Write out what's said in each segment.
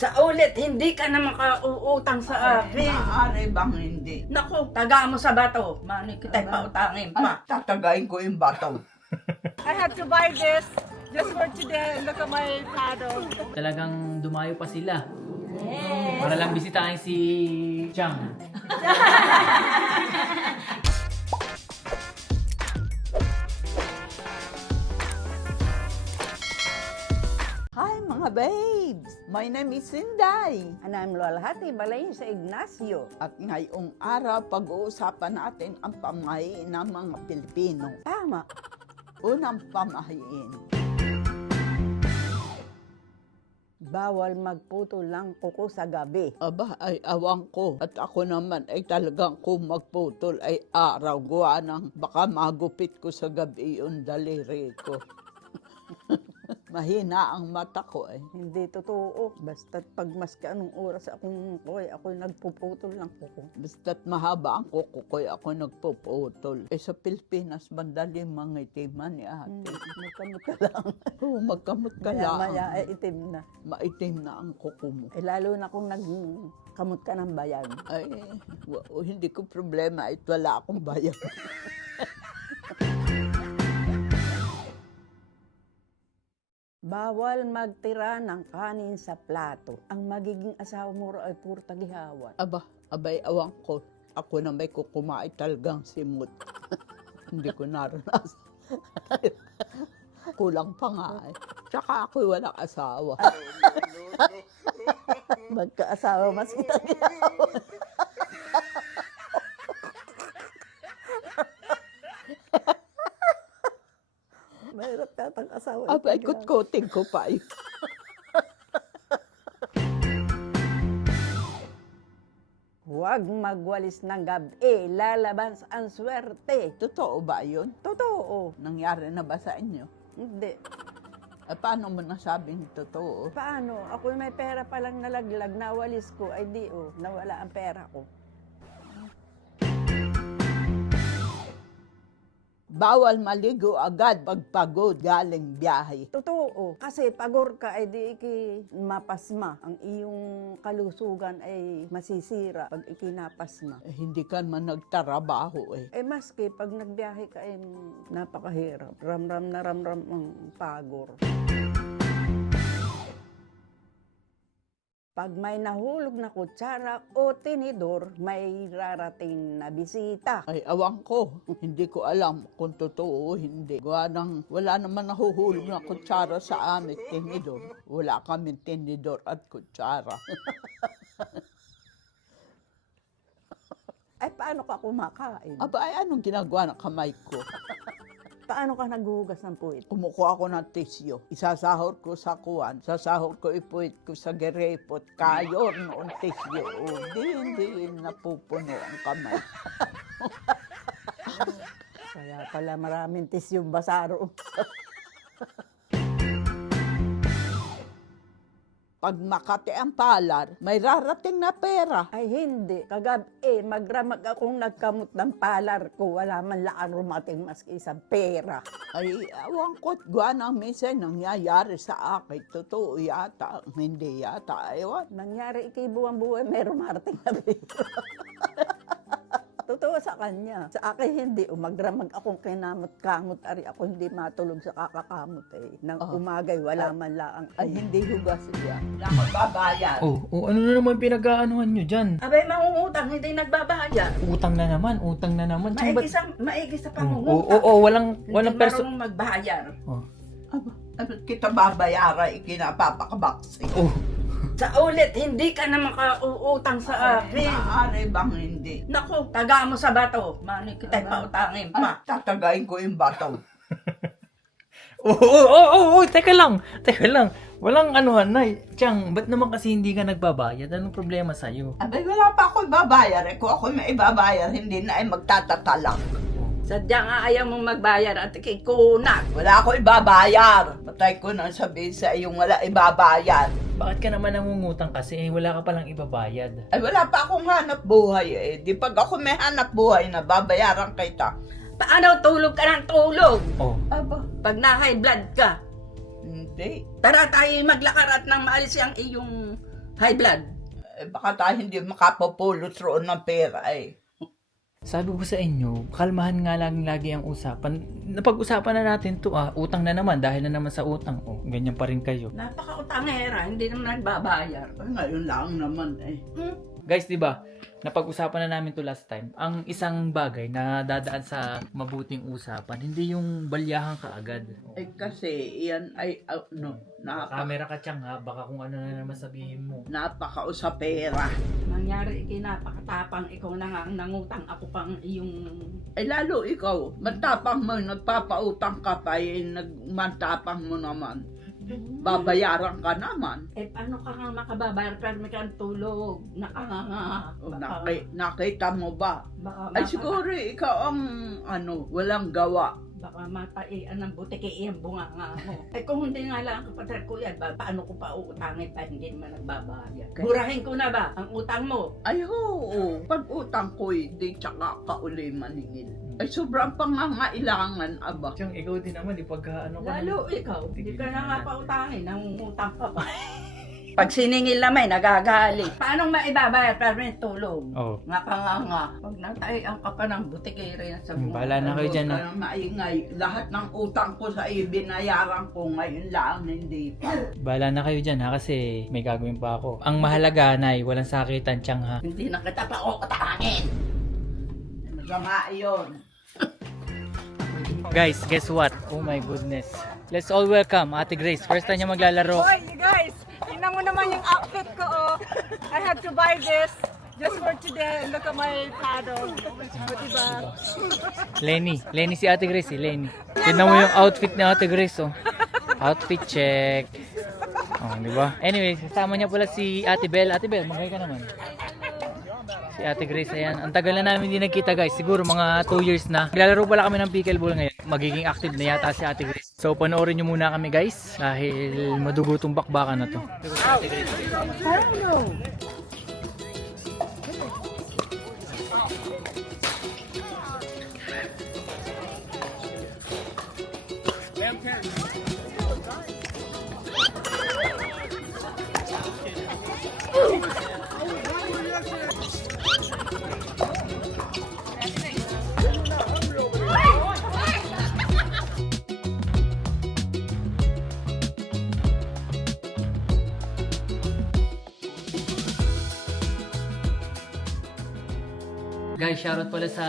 Sa ulit, hindi ka na makauutang sa akin. Maaari bang hindi? Naku, taga mo sa bato. Mani kita'y pautangin pa. Tatagayin ko yung bato. I had to buy this just for today. Look at my paddle. Talagang dumayo pa sila. Para lang bisitahin si Chang. Hi mga babes! My name is Sinday. And I'm Lualhati Balay sa Ignacio. At ngayong araw, pag-uusapan natin ang pamahiin ng mga Pilipino. Tama. Unang pamahiin. Bawal magputo lang kuko sa gabi. Aba ay awang ko. At ako naman ay talagang kung magputol ay araw. Gawa ng baka magupit ko sa gabi yung daliri ko. Mahina ang mata ko eh. Hindi totoo. Basta't pag maski anong oras ako'y nagpuputol lang kuko. Basta't mahaba ang kuko ko, ako nagpuputol. Eh sa Pilipinas, bandali mangitiman ni ate. Magkamot ka lang. Oo, magkamot ka lang. Maya ay itim na. Maitim na ang kuko mo. Eh lalo na kung nagkamot ka ng bayan. Ay, hindi ko problema at wala akong bayan. Bawal magtira ng kanin sa plato. Ang magiging asawa mo ay puro tagihawan. Abay, awang ko. Ako na may kukumain talagang simot. Hindi ko naranasan. Kulang pa nga eh. Tsaka ako'y walang asawa. Magkaasawa mas tagihawan. Mahirap tatang asawa. Abay, kutkuting ko pa yun. Huwag magwalis ng gabi. Lalabas ang swerte. Totoo ba yun? Totoo. Nangyari na ba sa inyo? Hindi. Paano mo nasabing totoo? Paano? Ako may pera palang nalaglag, nawalis ko, ay di nawala ang pera ko. Bawal maligo agad pag pagod galing biyahe. Totoo. Kasi pagor ka, ay di mapasma. Ang iyong kalusugan ay masisira pag ikinapasma. Hindi ka man nagtrabaho eh. Eh maski pag nagbiyahe ka ay napakahirap. Ramram na ramram ang pagor. Pag may nahulog na kutsara o tinidor, may rarating na bisita. Ay, awang ko. Hindi ko alam kung totoo o hindi. Gawa ng wala naman nahuhulog na kutsara sa amin, tinidor. Wala kami tinidor at kutsara. Ay, paano ka kumakain? Aba, ay anong ginagawa ng kamay ko? Paano ka naghuhugas ng puwit? Kumukuha ako ng tisyo. Isasahor ko sa kuwan. Sasahor ko ipuwit ko sa gerepot. Kayor noon tisyo. Hindi napupuno ang kamay. Kaya pala maraming tisyong basaro. Pag Makati ang palar, may rarating na pera. Ay hindi. Kagabi, magramag akong nagkamot ng palar ko. Wala man laan rumating maski isang pera. Ay, awang ko't gawa ng minsan nangyayari sa akin. Totoo yata. Hindi yata. Ewan. Nangyari buwan-buwan, may rumarating na pera. Totoo sa kanya. Sa akin hindi. Magramag akong kinamot-kamot. Ari ako hindi matulog sa kakakamot eh. Nang umagay, wala man laang. Ay, hindi hugas yan. Wala babayad. Ano na naman pinag-aanuhan nyo dyan? Abay, mangungutang, hindi nagbabayad. Utang na naman. Chang, Maigi sa Oo, pangungutang. walang perso... Hindi marunong magbayar. Aba, kita babayaran, ikinapapakabaksi. Sa ulit, hindi ka na makauutang sa akin. Maaari bang hindi? Naku, taga mo sa bato. Mani kita'y pautangin pa. Tatagayin ko yung bato. Teka lang. Walang anuhan na. Chang, ba't naman kasi hindi ka nagbabayad? Anong problema sa'yo? Abay, wala pa ako ibabayar. Kung ako may ibabayar, hindi na ay magtatatalang. Sadya nga ayaw mong magbayar at ikikunat. Wala ako ibabayar. Patay ko nang sabihin sa iyong wala ibabayar. Bakit ka naman nangungutang kasi? Wala ka palang ibabayad. Ay, wala pa akong hanap buhay eh. Di pag ako may hanap buhay na babayaran kita. Paano tulog ka ng tulog? Aba, Pag na-high blood ka, hindi. tara tayo maglakar at nang maalis ang iyong High blood. Baka tayo hindi makapapulot roon ng pera eh. Sabi ko sa inyo, kalmahan nga lang lagi ang usapan. Napag-usapan na natin to utang na naman dahil na naman sa utang. Ganyan pa rin kayo. Napaka-utangera, hindi naman nagbabayar. Ay, ngayon lang naman eh. Guys, 'di ba? Napag-usapan na namin to last time. Ang isang bagay na dadaan sa mabuting usapan, hindi yung balyahan ka agad. Eh kasi yan ay Camera ka tiyang ha, baka kung ano na naman sabihin mo. napakausapera. Nangyari napakatapang ikaw na nga ang nangutang ako pang iyong... Ay lalo ikaw, matapang mo, nagpapautang ka pa eh, nagmatapang mo naman. Babayaran ka naman. Eh, paano ka nga makababayar pero may kang tulog? Nakanganga. O, nakita mo ba? Baka Ay siguro ikaw ang walang gawa. Baka mataian ng butiki yung bunganga mo. Eh kung hindi nga lang ang kapatid ko yan, paano ko pa uutangin pa hindi naman nagbabayad? Burahin ko na ba ang utang mo? Ay oo, pag utang ko di tsaka ka uli maningil. Ay sobrang pangangailangan aba. Tiyang, ikaw din naman, di pagka ano ka Lalo naman. ikaw, hindi ka na nga pa utangin, nangungutang pa ba? Pag siningil na may nagagali. Paano maibabayad pero may tulog? Oo. Nga pa nga. Pag nataian ka pa ng butiki rin sa bunga. Bahala na kayo dyan ha. Parang maingay. Lahat ng utang ko sa iyo binayaran ko ngayon lang hindi pa. Bahala na kayo dyan ha, kasi may gagawin pa ako. Ang mahalaga, Nay, walang sakitan, Tiyang ha. Hindi na kita pa utangin. Masama yun. Guys, guess what? Oh my goodness. Let's all welcome Ate Grace. First time niya maglalaro. Hoy, you guys! Tingnan mo naman yung outfit ko, oh. I had to buy this just for today. Look at my paddle. O, diba? Lenny si Ate Grace, Lenny. Tignan mo yung outfit ni Ate Grace, oh. Outfit check. Oh, di ba? Anyway, kasama niya pala si Ate Belle. Ate Belle, magay ka naman. Si Ate Grace, ayan. Ang tagal na namin hindi nagkita, guys. Siguro mga 2 years na. Naglalaro pala kami ng pickleball ngayon. Magiging active na yata si Ate Grace. So, panoorin nyo muna kami, guys. Dahil madugutong bakbakan na to. Guys, shoutout pala sa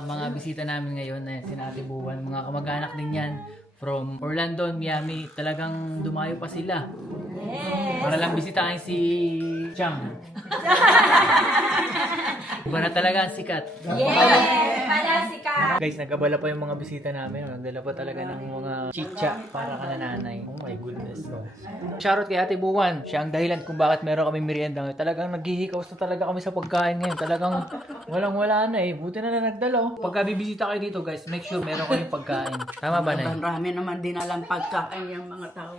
mga bisita namin ngayon na sina Ate Buwan, mga kamag-anak din yan from Orlando, Miami. Talagang dumayo pa sila. Para lang bisitahin si Chang. Iba na talaga ang sikat. Guys, nagkabala pa yung mga bisita namin. Nagdala pa talaga ng mga chicha para ka na nanay. Oh my goodness. Shoutout kay Ate Buwan. Siya ang dahilan kung bakit meron kami merienda ngayon. Talagang naghihikaws na talaga kami sa pagkain ngayon. Talagang walang-wala na eh. Buti na nagdala. Pagka bibisita kayo dito guys, make sure meron kayong pagkain. Tama ba, Nay? Marami naman din alam pagkain yung mga tao.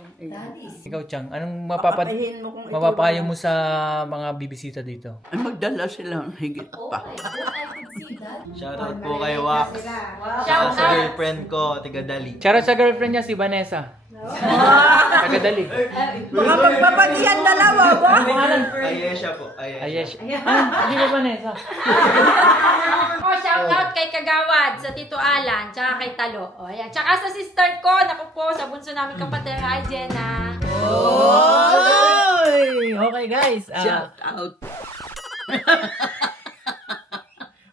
Ikaw, Chang, anong Papapahin mo kung mapapayo mo sa mga bibisita dito? Ay magdala sila ng higit pa. Shoutout po kay Wax. Shoutout sa girlfriend ko, tiga Dali. Shoutout sa girlfriend niya, si Vanessa. Tagadali. Baka magpapadiyan dalawa ba? Ano pangalan? Ayesha po. Ayesh. Hindi ba Vanessa? Oh, shoutout kay Kagawad, sa Tito Alan, tsaka kay Talo. O, ayan. Tsaka sa sister ko, naku po, sa bunso namin kapatid, hi Jenna. Oy! Okay guys. Shout out.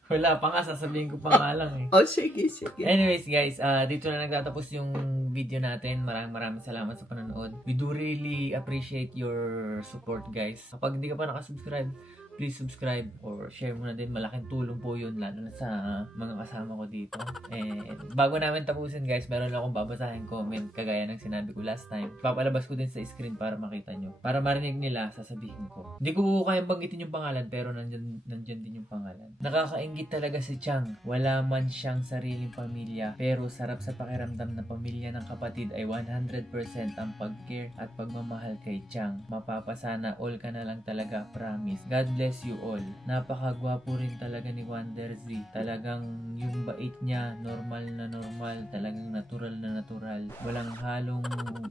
Wala pa nga, sasabihin ko pa nga lang eh. Oh, sige. Anyways guys, dito na nagtatapos yung video natin. Maraming salamat sa panonood. We do really appreciate your support guys. Kapag hindi ka pa nakasubscribe, please subscribe or share mo na din. Malaking tulong po yun, lalo na sa mga kasama ko dito. And bago namin tapusin guys, meron lang akong babasahin comment kagaya ng sinabi ko last time. Papalabas ko din sa screen para makita nyo. Para marinig nila, sasabihin ko. Hindi ko kaya banggitin yung pangalan, pero nandyan din yung pangalan. Nakakaingit talaga si Chang. Wala man siyang sariling pamilya, pero sarap sa pakiramdam na pamilya ng kapatid ay 100% ang pag-care at pagmamahal kay Chang. Mapapasana all ka na lang talaga, promise. God bless bless you all. Napakagwapo rin talaga ni Wonder Z. Talagang yung bait niya, normal na normal, talagang natural na natural. Walang halong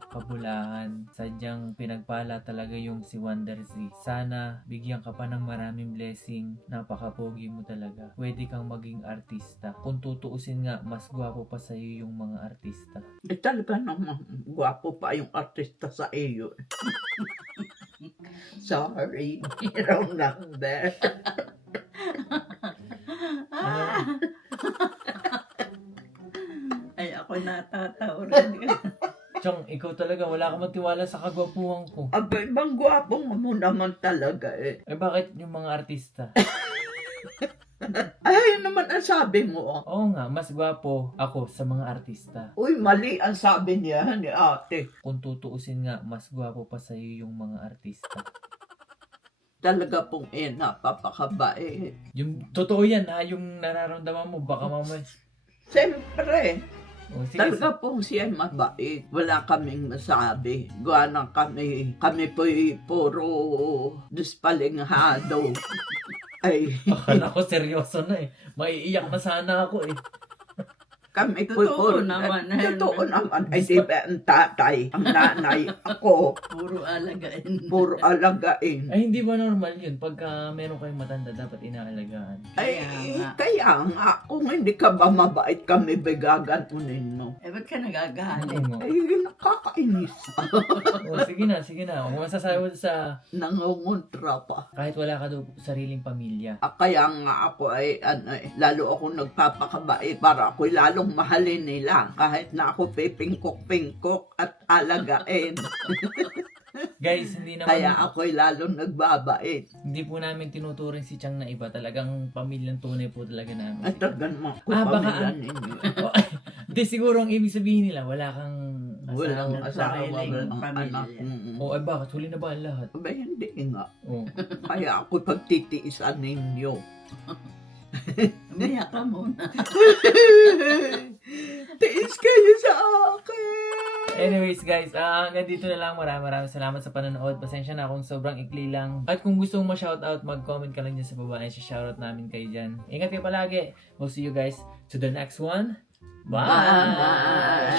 kabulahan. Sadyang pinagpala talaga yung si Wonder Z. Sana bigyan ka pa ng maraming blessing. Napakapogi mo talaga. Pwede kang maging artista. Kung tutuusin nga, mas gwapo pa sa'yo yung mga artista. Talaga naman, gwapo pa yung artista sa iyo. Sorry, wrong number. Ay, ako natatawa rin. Chong, ikaw talaga, wala ka magtiwala sa kagwapuhan ko. Aba, ibang gwapo mo naman talaga eh. Eh bakit yung mga artista? Ay, yun naman ang sabi mo. Oo nga, mas gwapo ako sa mga artista. Uy, mali ang sabi niya ni ate. Kung tutuusin nga, mas gwapo pa sa'yo yung mga artista. Talaga pong napapakabait. Yung totoo yan ha, yung nararamdaman mo, baka mamay. Siyempre, Oh, sige, talaga pong siya mabait. Wala kaming masabi. Gawa na kami po'y puro dispalinghado. Ay, akala ko seryoso na eh. Maiiyak na sana ako eh. kami po'y Totoo puro. naman. Totoo naman. Ay, di ba ang tatay, ang nanay, ako, Puro alagain. puro alagain. Ay, hindi ba normal yun? Pagka meron kayong matanda, dapat inaalagaan. Ay, Kaya nga. kaya nga, kung hindi ka ba mabait kami, bigaganunin mo. Eh, ba't ka nagagalit? Oo nga. Ay, nakakainis. Oh, sige na, sige na. Huwag masasabi mo sa Nangungontra pa. kahit wala ka daw sariling pamilya. Kaya nga ako ay, lalo ako nagpapakabait para ako'y lalong mahalin nila. Kahit na ako pipingkok-pingkok at alagain. Guys, hindi naman Kaya ako'y lalong nagbabait. hindi po namin tinuturing si Chang na iba. Talagang pamilyang tunay po talaga namin. At talagang mga Ah, baka pamilya ang- ninyo. Oh, Hindi, siguro ang ibig sabihin nila, wala kang Walang asawa, asawa, walang pamilya. anak. Mm-mm. Oh, ay bakit? Huli na ba ang lahat? Aba, hindi nga. Oh. Kaya ako pagtitiisan ninyo. Umiyak ka muna. Tiis kayo sa akin. Anyways guys, hanggang dito na lang. Maraming salamat sa panonood. Pasensya na kung sobrang ikli lang. At kung gusto mo ma-shoutout, mag-comment ka lang dyan sa baba. Ay, shoutout namin kayo dyan. Ingat kayo palagi. We'll see you guys to the next one. Bye! Bye.